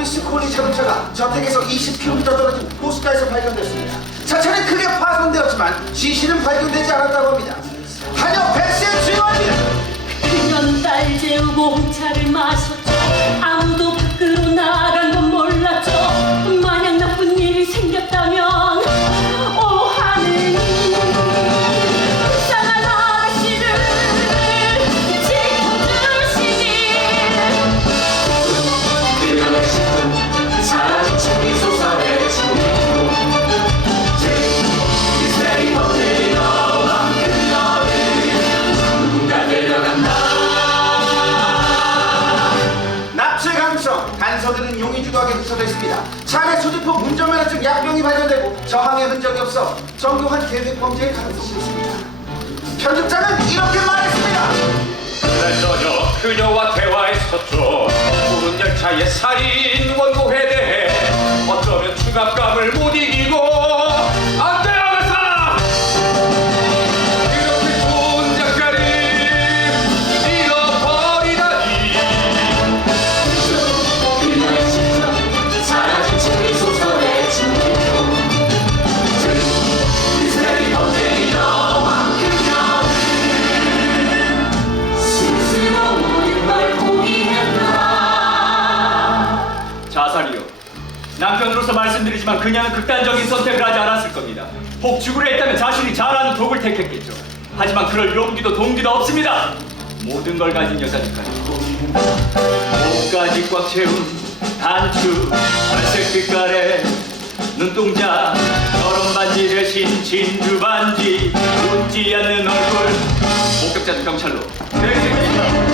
모리스 콜리 자동차가 저택에서 20km 떨어진 포스카에서 발견됐습니다. 차체는 크게 파손되었지만 시신은 발견되지 않았다고 합니다. 한여 백세 주요합니다. 그녀는 딸 재우고 홍차 흩어졌습니다. 차내 소지품 운전면허증 약병이 발견되고 저항의 흔적이 없어 정교한 계획 범죄의 가능성도 있습니다. 편집자는 이렇게 말했습니다. 그날 저녁 그녀와 대화했었죠 푸른 열차의 살인 원고에 대해 어쩌면 중압감을 못 이기고 남편으로서 말씀드리지만 그녀는 극단적인 선택을 하지 않았을 겁니다. 복죽으로 했다면 자신이 잘하는 독을 택했겠죠. 하지만 그럴 용기도 동기도 없습니다. 모든 걸 가진 여자니까요. 목까지 꽉 채운 단추, 갈색 빛깔의 눈동자, 저런 반지 대신 진주 반지, 웃지 않는 얼굴. 목격자는 경찰로. 네, 네, 네.